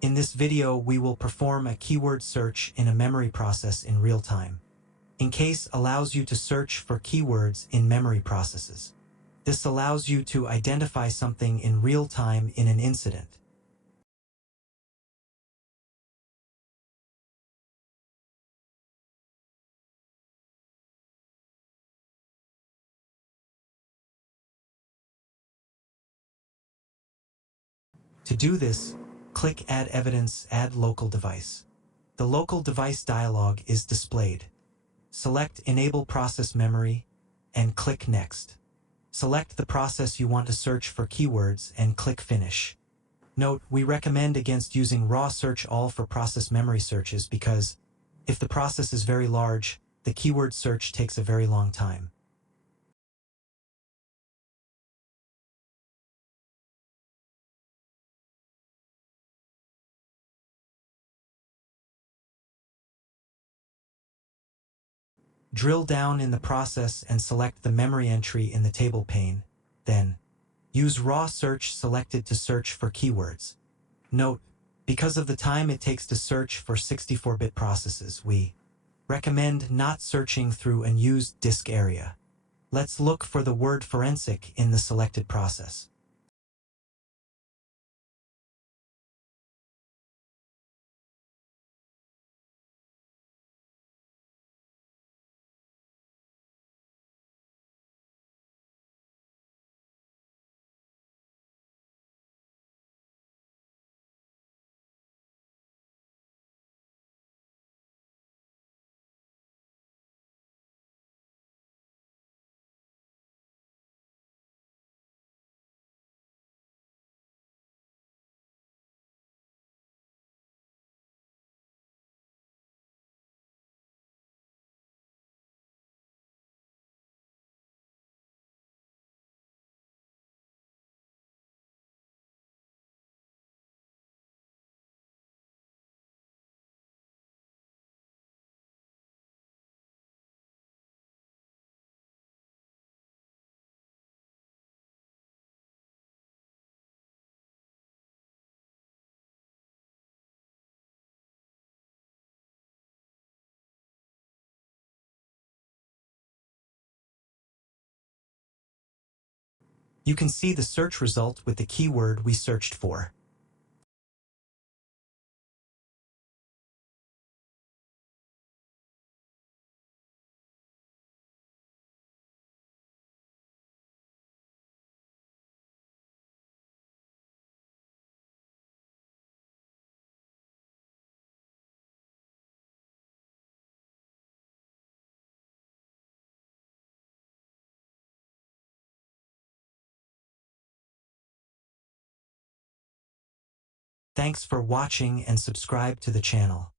In this video, we will perform a keyword search in a memory process in real time. EnCase allows you to search for keywords in memory processes. This allows you to identify something in real time in an incident. To do this, click Add Evidence, Add Local Device. The Local Device dialog is displayed. Select Enable Process Memory and click Next. Select the process you want to search for keywords and click Finish. Note, we recommend against using raw search all for process memory searches because if the process is very large, the keyword search takes a very long time. Drill down in the process and select the memory entry in the table pane. Then, use raw search selected to search for keywords. Note, because of the time it takes to search for 64-bit processes, we recommend not searching through unused disk area. Let's look for the word forensic in the selected process. You can see the search result with the keyword we searched for. Thanks for watching and subscribe to the channel.